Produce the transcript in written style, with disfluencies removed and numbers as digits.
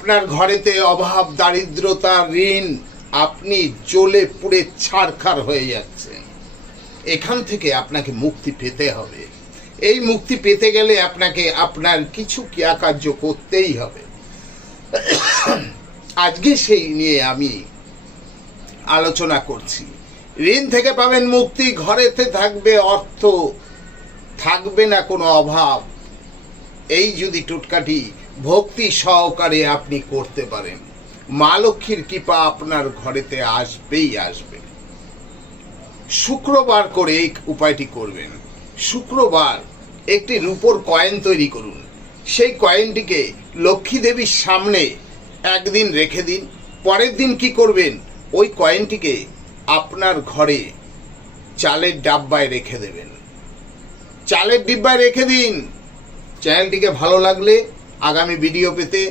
আপনার ঘরেতে অভাব, দারিদ্রতা, ঋণ, আপনি জ্বলে পুড়ে ছারখার হয়ে যাচ্ছেন। এখান থেকে আপনাকে মুক্তি পেতে হবে। এই মুক্তি পেতে গেলে আপনাকে আপনার কিছু ক্রিয়াকার্য করতেই হবে। আজকে সেই নিয়ে আমি আলোচনা করছি। ঋণ থেকে পাবেন মুক্তি, ঘরেতে থাকবে অর্থ, থাকবে না কোনো অভাব। এই যদি টোটকাটি ভক্তি সহকারে আপনি করতে পারেন, মা লক্ষ্মীর কৃপা আপনার ঘরেতে আসবেই আসবে। শুক্রবার করে এই উপায়টি করবেন। শুক্রবার একটি রূপোর কয়েন তৈরি করুন। সেই কয়েনটিকে লক্ষ্মী দেবীর সামনে একদিন রেখে দিন। পরের দিন কি করবেন, ওই কয়েনটিকে আপনার ঘরে চালের ডাব্বায় রেখে দেবেন। চালের ডিব্বায় রেখে দিন। চ্যানেলটিকে ভালো লাগলে আগামী ভিডিও পেতে